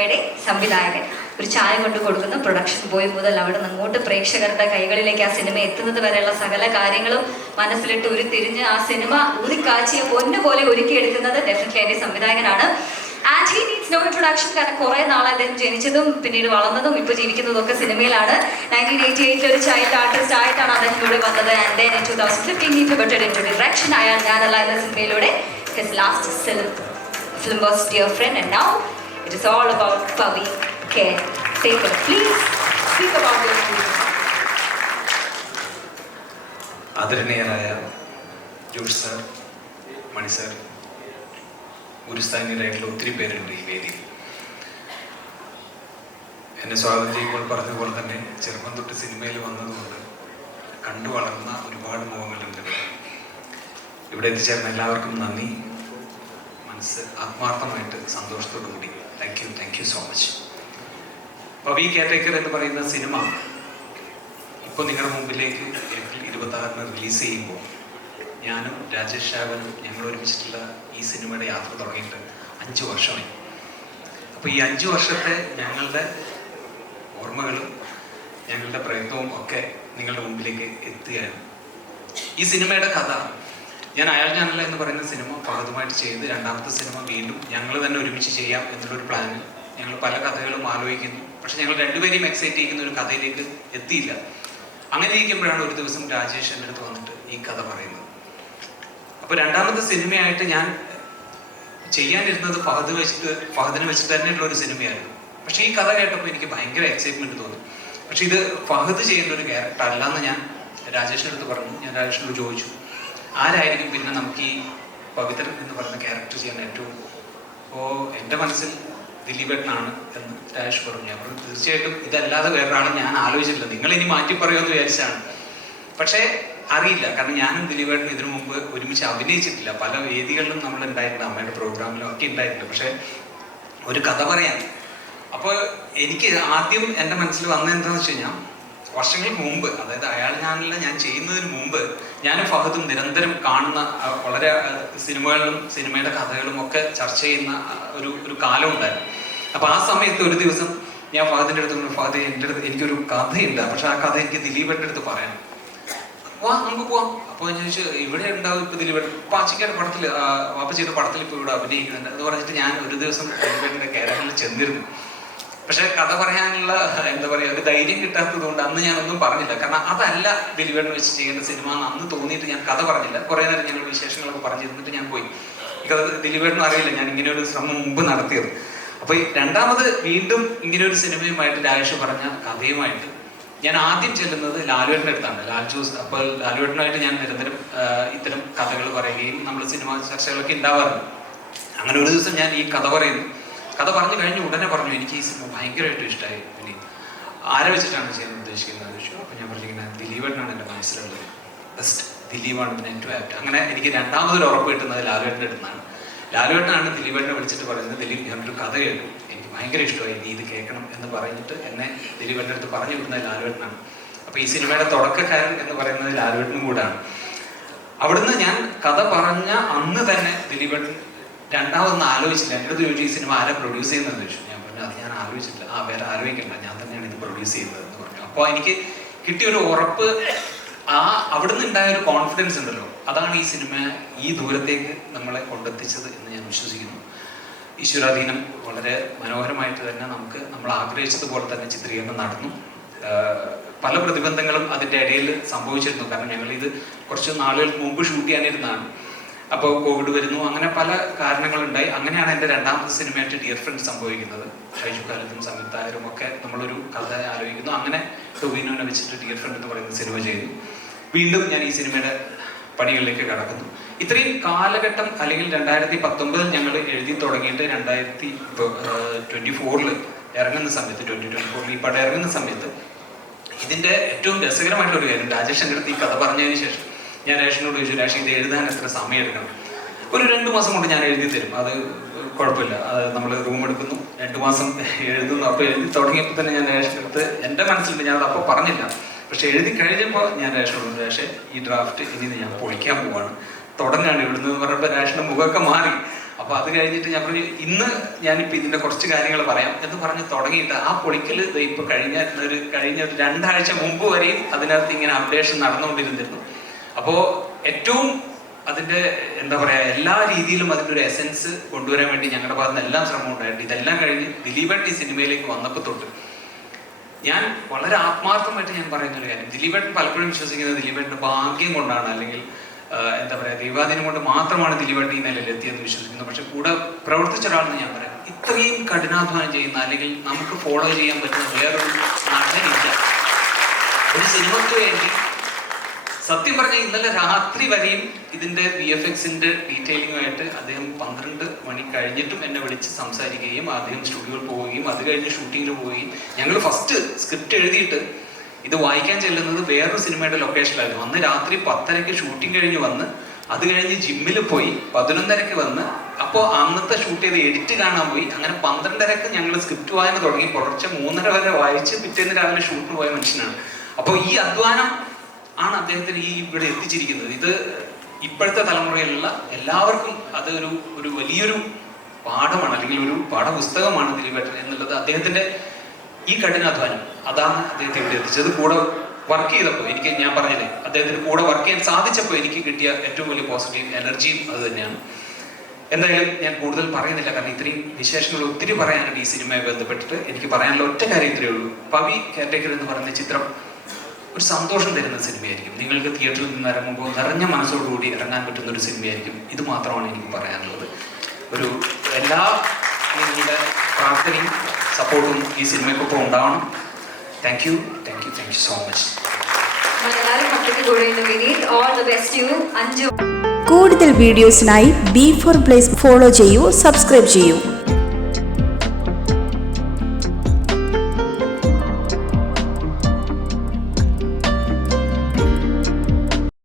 സിനിമയുടെ സംവിധായകൻ ഒരു ചായ കൊണ്ട് കൊടുക്കുന്ന. പ്രൊഡക്ഷൻ ബോയ് മുതൽ അവിടെ അങ്ങോട്ട് പ്രേക്ഷകരുടെ കൈകളിലേക്ക് ആ സിനിമ എത്തുന്നത് വരെയുള്ള സകല കാര്യങ്ങളും മനസ്സിലിട്ട് ഉരുത്തിരിഞ്ഞ് ആ സിനിമ ഊതിക്കാച്ചിയ പൊന്നുപോലെ ഒരുക്കിയെടുക്കുന്നത് ഡെഫിനറ്റ്ലി എന്റെ സംവിധായകനാണ്. And he needs no introduction കാരണം കുറെ നാൾ അദ്ദേഹം ജനിച്ചതും പിന്നീട് വളർന്നതും ഇപ്പോൾ ജീവിക്കുന്നതും ഒക്കെ സിനിമയിലാണ്. നയന്റീൻ എയ്റ്റി എയ്റ്റിൽ ഒരു ചൈൽഡ് ആർട്ടിസ്റ്റ് ആയിട്ടാണ് അദ്ദേഹം ഇവിടെ വന്നത്. And then two thousand fifteen he debuted in to direction Ayal Njanalla എന്ന സിനിമയിലൂടെ his last film film was dear friend and now it is all about Pavi Care. Take it. Please speak about movie. ആദരണീയരായ Josh sir Mani sir ഗുരുസ്ഥാനീയരായിട്ടുള്ള ഒത്തിരി പേരുണ്ട് ഈ വേദിയിൽ എന്നെ സ്വാഗതം ചെയ്യുമ്പോൾ പറഞ്ഞതുപോലെ തന്നെ ചെറുപ്പം തൊട്ട് സിനിമയിൽ വന്നതുകൊണ്ട് കണ്ടു വളർന്ന ഒരുപാട് മുഖങ്ങളുണ്ട് ഇവിടെ. എത്തിച്ചേർന്ന എല്ലാവർക്കും നന്ദി ആത്മാർത്ഥമായിട്ട് സന്തോഷത്തോടു കൂടി. Thank you thank you so much Pavi caretaker എന്ന് പറയുന്ന സിനിമ ഇപ്പോൾ നിങ്ങളുടെ മുമ്പിലേക്ക് ഏപ്രിൽ ഇരുപത്തി ആറിന് റിലീസ് ചെയ്യുമ്പോൾ ഞാനും രാജേഷ് ഷാവനും ഞങ്ങൾ ഒരുമിച്ചിട്ടുള്ള ഈ സിനിമയുടെ യാത്ര തുടങ്ങിയിട്ട് അഞ്ച് വർഷമായി. അപ്പോൾ ഈ അഞ്ച് വർഷത്തെ ഞങ്ങളുടെ ഓർമ്മകളും ഞങ്ങളുടെ പ്രയത്നവും ഒക്കെ നിങ്ങളുടെ മുമ്പിലേക്ക് എത്തുകയാണ്. ഈ സിനിമയുടെ കഥ ഞാൻ അയാൾ ഞാനല്ല എന്ന് പറയുന്ന സിനിമ പകുതുമായിട്ട് ചെയ്ത് രണ്ടാമത്തെ സിനിമ വീണ്ടും ഞങ്ങൾ തന്നെ ഒരുമിച്ച് ചെയ്യാം എന്നുള്ളൊരു പ്ലാനിൽ ഞങ്ങൾ പല കഥകളും ആലോചിക്കുന്നു. പക്ഷെ ഞങ്ങൾ രണ്ടുപേരെയും എക്സൈറ്റ് ചെയ്യുന്ന ഒരു കഥയിലേക്ക് എത്തിയില്ല. അങ്ങനെ ഇരിക്കുമ്പോഴാണ് ഒരു ദിവസം രാജേഷ് എന്റെ അടുത്ത് വന്നിട്ട് ഈ കഥ പറയുന്നത്. അപ്പോൾ രണ്ടാമത്തെ സിനിമയായിട്ട് ഞാൻ ചെയ്യാനിരുന്നത് ഫഹദ് വെച്ചിട്ട് ഫഹദിനെ വെച്ചിട്ട് തന്നെയുള്ള ഒരു സിനിമയായിരുന്നു. പക്ഷേ ഈ കഥ കേട്ടപ്പോൾ എനിക്ക് ഭയങ്കര എക്സൈറ്റ്മെന്റ് തോന്നി. പക്ഷെ ഇത് ഫഹദ് ചെയ്യുന്ന ഒരു ക്യാരക്ടർ അല്ലാന്ന് ഞാൻ രാജേഷിന്റെ അടുത്ത് പറഞ്ഞു. ഞാൻ രാജേഷിനോട് ചോദിച്ചു. ആരായിരിക്കും പിന്നെ നമുക്ക് ഈ പവിത്രൻ എന്ന് പറയുന്ന ക്യാരക്ടർ ചെയ്യാൻ ഏറ്റവും അപ്പോൾ എന്റെ മനസ്സിൽ ദിലീപേട്ടനാണ് എന്ന് രാജേഷ് പറഞ്ഞു. ഞാൻ തീർച്ചയായിട്ടും ഇതല്ലാതെ വേറൊരാളും ഞാൻ ആലോചിച്ചിട്ടില്ല. നിങ്ങൾ ഇനി മാറ്റി പറയുമെന്ന് വിചാരിച്ചാണ്. പക്ഷേ അറിയില്ല. കാരണം ഞാനും ദിലീപേട്ടനും ഇതിനു മുമ്പ് ഒരുമിച്ച് അഭിനയിച്ചിട്ടില്ല. പല വേദികളിലും നമ്മൾ ഉണ്ടായിട്ടുണ്ട്. അമ്മയുടെ പ്രോഗ്രാമിലും ഒക്കെ ഉണ്ടായിട്ടുണ്ട്. പക്ഷേ ഒരു കഥ പറയാൻ. അപ്പോൾ എനിക്ക് ആദ്യം എന്റെ മനസ്സിൽ വന്നത് എന്താണെന്ന് വെച്ച് കഴിഞ്ഞാൽ വർഷങ്ങൾക്ക് മുമ്പ് അതായത് അയാൾ ഞാനല്ല ഞാൻ ചെയ്യുന്നതിന് മുമ്പ് ഞാനും ഫഹദും നിരന്തരം കാണുന്ന വളരെ സിനിമകളിലും സിനിമയുടെ കഥകളും ഒക്കെ ചർച്ച ചെയ്യുന്ന ഒരു ഒരു കാലം ഉണ്ടായിരുന്നു. അപ്പൊ ആ സമയത്ത് ഒരു ദിവസം ഞാൻ ഫഹദിന്റെ അടുത്ത് ഫഹദ് എന്റെ അടുത്ത് എനിക്കൊരു കഥയുണ്ട്. പക്ഷെ ആ കഥ എനിക്ക് ദിലീപന്റെ അടുത്ത് പറയാം വാ നമുക്ക് പോവാം. അപ്പോൾ ഞാൻ ചോദിച്ചു ഇവിടെ ഉണ്ടാവും ഇപ്പൊ ദിലീപേട്ടൻ പാച്ചിക്കയുടെ പടത്തിൽ വാപ്പച്ചിയുടെ പടത്തിൽ ഇപ്പൊ ഇവിടെ അഭിനയിക്കുന്നുണ്ട്. എന്ന് പറഞ്ഞിട്ട് ഞാൻ ഒരു ദിവസം ദിലീപേട്ടന്റെ കേരളത്തിൽ ചെന്നിരുന്നു. പക്ഷെ കഥ പറയാനുള്ള എന്താ പറയുക ഒരു ധൈര്യം കിട്ടാത്തത് കൊണ്ട് അന്ന് ഞാനൊന്നും പറഞ്ഞില്ല. കാരണം അതല്ല ദിലീപേട്ടൻ വെച്ച് ചെയ്യേണ്ട സിനിമ എന്ന് അന്ന് തോന്നിയിട്ട് ഞാൻ കഥ പറഞ്ഞില്ല. കുറെ നേരം ഞങ്ങൾ വിശേഷങ്ങളൊക്കെ പറഞ്ഞിരുന്നിട്ട് ഞാൻ പോയി. കഥ ദിലീപേട്ടനും അറിയില്ല. ഞാൻ ഇങ്ങനെ ഒരു ശ്രമം മുമ്പ് നടത്തിയത്. അപ്പൊ ഈ രണ്ടാമത് വീണ്ടും ഇങ്ങനെ ഒരു സിനിമയുമായിട്ട് രാജേഷ് പറഞ്ഞ കഥയുമായിട്ട് ഞാൻ ആദ്യം ചെല്ലുന്നത് ലാലുവേട്ടന്റെ അടുത്താണ്. ലാൽ ജോസ് അപ്പോൾ ലാലുവേട്ടനായിട്ട് ഞാൻ നിരന്തരം ഇത്തരം കഥകൾ പറയുകയും നമ്മൾ സിനിമ ചർച്ചകളൊക്കെ ഉണ്ടാവാറുണ്ട്. അങ്ങനെ ഒരു ദിവസം ഞാൻ ഈ കഥ പറയുന്നു. കഥ പറഞ്ഞു കഴിഞ്ഞ് ഉടനെ പറഞ്ഞു എനിക്ക് ഈ സിനിമ ഭയങ്കരമായിട്ട് ഇഷ്ടമായി ഇനി ആരെ വെച്ചിട്ടാണ് ചെയ്യാൻ ഉദ്ദേശിക്കുന്നത്? ചോദിച്ചു. അപ്പോൾ ഞാൻ പറഞ്ഞിരിക്കുന്നത് ദിലീപനാണ് എന്റെ മനസ്സിലുള്ളത്. ബെസ്റ്റ് ദിലീപാണ് ഇതിന് ഏറ്റവും ആപ്റ്റ് അങ്ങനെ എനിക്ക് രണ്ടാമതൊരു ഉറപ്പ് കിട്ടുന്നത് ലാലുവേട്ടന്റെ അടുത്താണ് ലാലുവേട്ടനാണ് ദിലീപേട്ടനെ വിളിച്ചിട്ട് പറയുന്നത് ദിലീപ് ഞാനൊരു കഥ കേട്ടു. എനിക്ക് ഭയങ്കര ഇഷ്ടമായി. നീ ഇത് കേൾക്കണം എന്ന് പറഞ്ഞിട്ട് എന്നെ ദിലീപേട്ടന്റെ അടുത്ത് പറഞ്ഞു വിടുന്നത് ലാലുവേട്ടനാണ്. അപ്പോൾ ഈ സിനിമയുടെ തുടക്കക്കാരൻ എന്ന് പറയുന്നത് ലാലുവേട്ടനും കൂടാണ്. അവിടുന്ന് ഞാൻ കഥ പറഞ്ഞ അന്ന് തന്നെ ദിലീപേട്ടൻ രണ്ടാമതൊന്നും ആലോചിച്ചില്ല. എന്റെ അടുത്ത് ചോദിച്ചു ഈ സിനിമ ആരാ പ്രൊഡ്യൂസ് ചെയ്യുന്നതെന്ന്? ചോദിച്ചു. ഞാൻ പറഞ്ഞു അത് ഞാൻ ആലോചിച്ചില്ല ആ വേറെ ആലോചിക്കണ്ട ഞാൻ തന്നെയാണ് ഇത് പ്രൊഡ്യൂസ് ചെയ്യുന്നത് എന്ന് പറഞ്ഞു. അപ്പോൾ എനിക്ക് കിട്ടിയ ഒരു ഉറപ്പ് ആ അവിടുന്ന് ഉണ്ടായ ഒരു കോൺഫിഡൻസ് ഉണ്ടല്ലോ. അതാണ് ഈ സിനിമ ഈ ദൂരത്തേക്ക് നമ്മളെ കൊണ്ടെത്തിച്ചത് എന്ന് ഞാൻ വിശ്വസിക്കുന്നു. ഈശ്വരാധീനം വളരെ മനോഹരമായിട്ട് തന്നെ നമുക്ക് നമ്മൾ ആഗ്രഹിച്ചതുപോലെ തന്നെ ചിത്രീകരണം നടന്നു. പല പ്രതിബന്ധങ്ങളും അതിന്റെ ഇടയിൽ സംഭവിച്ചിരുന്നു. കാരണം ഞങ്ങൾ ഇത് കുറച്ച് നാളുകൾക്ക് മുമ്പ് ഷൂട്ട് ചെയ്യാനിരുന്നതാണ്. അപ്പോൾ കോവിഡ് വരുന്നു. അങ്ങനെ പല കാരണങ്ങളുണ്ടായി. അങ്ങനെയാണ് എന്റെ രണ്ടാമത്തെ സിനിമയായിട്ട് ഡിയർ ഫ്രണ്ട് സംഭവിക്കുന്നത്. ഷൈജുക്കാലത്തും സംയുക്തായാലും ഒക്കെ നമ്മളൊരു കഥ ആലോചിക്കുന്നു. അങ്ങനെ ടൊവിനോനെ വെച്ചിട്ട് ഡിയർ ഫ്രണ്ട് എന്ന് പറയുന്ന സിനിമ ചെയ്തു വീണ്ടും ഞാൻ ഈ സിനിമയുടെ പണികളിലേക്ക് കടക്കുന്നു. ഇത്രയും കാലഘട്ടം അല്ലെങ്കിൽ രണ്ടായിരത്തി പത്തൊമ്പതിൽ ഞങ്ങൾ എഴുതി തുടങ്ങിയിട്ട് രണ്ടായിരത്തി ട്വന്റി ഫോറിൽ ഇറങ്ങുന്ന സമയത്ത് ട്വന്റി ട്വന്റി ഫോറിൽ ഈ പടം ഇറങ്ങുന്ന സമയത്ത് ഇതിന്റെ ഏറ്റവും രസകരമായിട്ടുള്ള ഒരു കാര്യം രാജേഷ് എന്റെ അടുത്ത് ഈ കഥ പറഞ്ഞതിന് ശേഷം ഞാൻ രാഷിനോട് ചോദിച്ചു രാഷി ഇത് എഴുതാൻ എത്ര സമയം ഒരു രണ്ട് മാസം കൊണ്ട് ഞാൻ എഴുതി തരും. അത് കുഴപ്പമില്ല. അത് നമ്മൾ റൂം എടുക്കുന്നു. രണ്ട് മാസം എഴുതുന്നു. അപ്പോൾ എഴുതി തുടങ്ങിയപ്പോൾ തന്നെ ഞാൻ രാഷിനടുത്ത് എന്റെ മനസ്സിലുണ്ട് ഞാൻ അപ്പോൾ പറഞ്ഞില്ല. പക്ഷെ എഴുതി കഴിഞ്ഞപ്പോൾ ഞാൻ രാഷിനോട് രാഷെ ഈ ഡ്രാഫ്റ്റ് ഇനി ഞാൻ പൊളിക്കാൻ പോവാണ്. തുടങ്ങാണ് ഇവിടുന്ന്. എന്ന് പറഞ്ഞപ്പോൾ രാഷിന്റെ മുഖമൊക്കെ മാറി. അപ്പോൾ അത് കഴിഞ്ഞിട്ട് ഞാൻ പറഞ്ഞു ഇന്ന് ഞാനിപ്പോൾ ഇതിന്റെ കുറച്ച് കാര്യങ്ങൾ പറയാം. എന്ന് പറഞ്ഞ് തുടങ്ങിയിട്ട് ആ പൊളിക്കൽ ഇപ്പോൾ ഇപ്പൊ കഴിഞ്ഞ ഒരു കഴിഞ്ഞ രണ്ടാഴ്ച മുമ്പ് വരെയും അതിനകത്ത് ഇങ്ങനെ അപ്ഡേഷൻ നടന്നുകൊണ്ടിരുന്നിരുന്നു. അപ്പോ ഏറ്റവും അതിന്റെ എന്താ പറയാ എല്ലാ രീതിയിലും അതിന്റെ ഒരു എസൻസ് കൊണ്ടുവരാൻ വേണ്ടി ഞങ്ങളുടെ ഭാഗത്ത് എല്ലാം ശ്രമം ഉണ്ടായിട്ടുണ്ട്. ഇതെല്ലാം കഴിഞ്ഞ് ദിലീപേട്ടൻ ഈ സിനിമയിലേക്ക് വന്നപ്പോൾ തൊട്ട് ഞാൻ വളരെ ആത്മാർത്ഥമായിട്ട് ഞാൻ പറയുന്ന ഒരു കാര്യം. ദിലീപേട്ടൻ പലപ്പോഴും വിശ്വസിക്കുന്നത് ദിലീപേട്ടന്റെ ഭാഗ്യം കൊണ്ടാണ് അല്ലെങ്കിൽ എന്താ പറയാ ദൈവാധീനം കൊണ്ട് മാത്രമാണ് ദിലീപേട്ടൻ ഈ നിലയിൽ എത്തിയെന്ന് വിശ്വസിക്കുന്നത്. പക്ഷെ കൂടെ പ്രവർത്തിച്ച ഒരാളെന്ന് ഞാൻ പറയാം. ഇത്രയും കഠിനാധ്വാനം ചെയ്യുന്ന അല്ലെങ്കിൽ നമുക്ക് ഫോളോ ചെയ്യാൻ പറ്റുന്ന വേറൊരു നടനില്ല. ഒരു സിനിമയ്ക്ക് വേണ്ടി സത്യം പറഞ്ഞ ഇന്നലെ രാത്രി വരെയും ഇതിന്റെ വി എഫ് എക്സിന്റെ ഡീറ്റെയിലിംഗുമായിട്ട് അദ്ദേഹം പന്ത്രണ്ട് മണി കഴിഞ്ഞിട്ടും എന്നെ വിളിച്ച് സംസാരിക്കുകയും അദ്ദേഹം സ്റ്റുഡിയോയിൽ പോവുകയും അത് കഴിഞ്ഞ് ഷൂട്ടിങ്ങിൽ പോവുകയും ഞങ്ങൾ ഫസ്റ്റ് സ്ക്രിപ്റ്റ് എഴുതിയിട്ട് ഇത് വായിക്കാൻ ചെല്ലുന്നത് വേറൊരു സിനിമയുടെ ലൊക്കേഷനിലായിരുന്നു അന്ന് രാത്രി പത്തരയ്ക്ക് ഷൂട്ടിംഗ് കഴിഞ്ഞ് വന്ന് അത് കഴിഞ്ഞ് ജിമ്മിൽ പോയി പതിനൊന്നരക്ക് വന്ന് അപ്പോൾ അന്നത്തെ ഷൂട്ട് ചെയ്ത് എഡിറ്റ് കാണാൻ പോയി. അങ്ങനെ പന്ത്രണ്ടരക്ക് ഞങ്ങൾ സ്ക്രിപ്റ്റ് വായന തുടങ്ങി. പുലർച്ചെ മൂന്നര വരെ വായിച്ച് പിറ്റേന്ന് രാവിലെ ഷൂട്ടിന് പോയ മനുഷ്യനാണ്. അപ്പോൾ ഈ അധ്വാനം ആണ് അദ്ദേഹത്തിന് ഈ ഇവിടെ എത്തിച്ചിരിക്കുന്നത്. ഇത് ഇപ്പോഴത്തെ തലമുറയിലുള്ള എല്ലാവർക്കും അത് ഒരു ഒരു വലിയൊരു പാഠമാണ് അല്ലെങ്കിൽ ഒരു പാഠപുസ്തകമാണ് ദിലീപേട്ടൻ എന്നുള്ളത് അദ്ദേഹത്തിന്റെ ഈ കഠിനാധ്വാനം. അതാണ് അദ്ദേഹത്തെ ഇവിടെ എത്തിച്ചത്. കൂടെ വർക്ക് ചെയ്തപ്പോൾ എനിക്ക് ഞാൻ പറഞ്ഞില്ലേ അദ്ദേഹത്തിന് കൂടെ വർക്ക് ചെയ്യാൻ സാധിച്ചപ്പോൾ എനിക്ക് കിട്ടിയ ഏറ്റവും വലിയ പോസിറ്റീവ് എനർജിയും അത് തന്നെയാണ്. എന്തായാലും ഞാൻ കൂടുതൽ പറയുന്നില്ല കാരണം ഇത്രയും വിശേഷങ്ങൾ ഒത്തിരി പറയാനുണ്ട് ഈ സിനിമയെ ബന്ധപ്പെട്ടിട്ട്. എനിക്ക് പറയാനുള്ള ഒറ്റ കാര്യം ഇത്രയേ ഉള്ളൂ. പവി കാറ്റഗറി എന്ന് പറയുന്ന ചിത്രം ഒരു സന്തോഷം തരുന്ന സിനിമയായിരിക്കും. നിങ്ങൾക്ക് തിയേറ്ററിൽ നിന്ന് ഇറങ്ങുമ്പോൾ നിറഞ്ഞ മനസ്സോടുകൂടി ഇറങ്ങാൻ പറ്റുന്ന ഒരു സിനിമയായിരിക്കും. ഇത് മാത്രമാണ് എനിക്ക് പറയാനുള്ളത്. ഒരു എല്ലാ നിങ്ങളുടെ പ്രാർത്ഥനയും സപ്പോർട്ടും ഈ സിനിമയ്ക്കൊപ്പം ഉണ്ടാവണം. Thank you thank you thank you so much Malayalam മക്കൾക്ക് കൂടെ ഇന്ന് Vineeth all the best you Anju കൂടുതൽ വീഡിയോസിനായി ബി ഫോർ പ്ലേസ് ഫോളോ ചെയ്യൂ സബ്സ്ക്രൈബ് ചെയ്യൂ.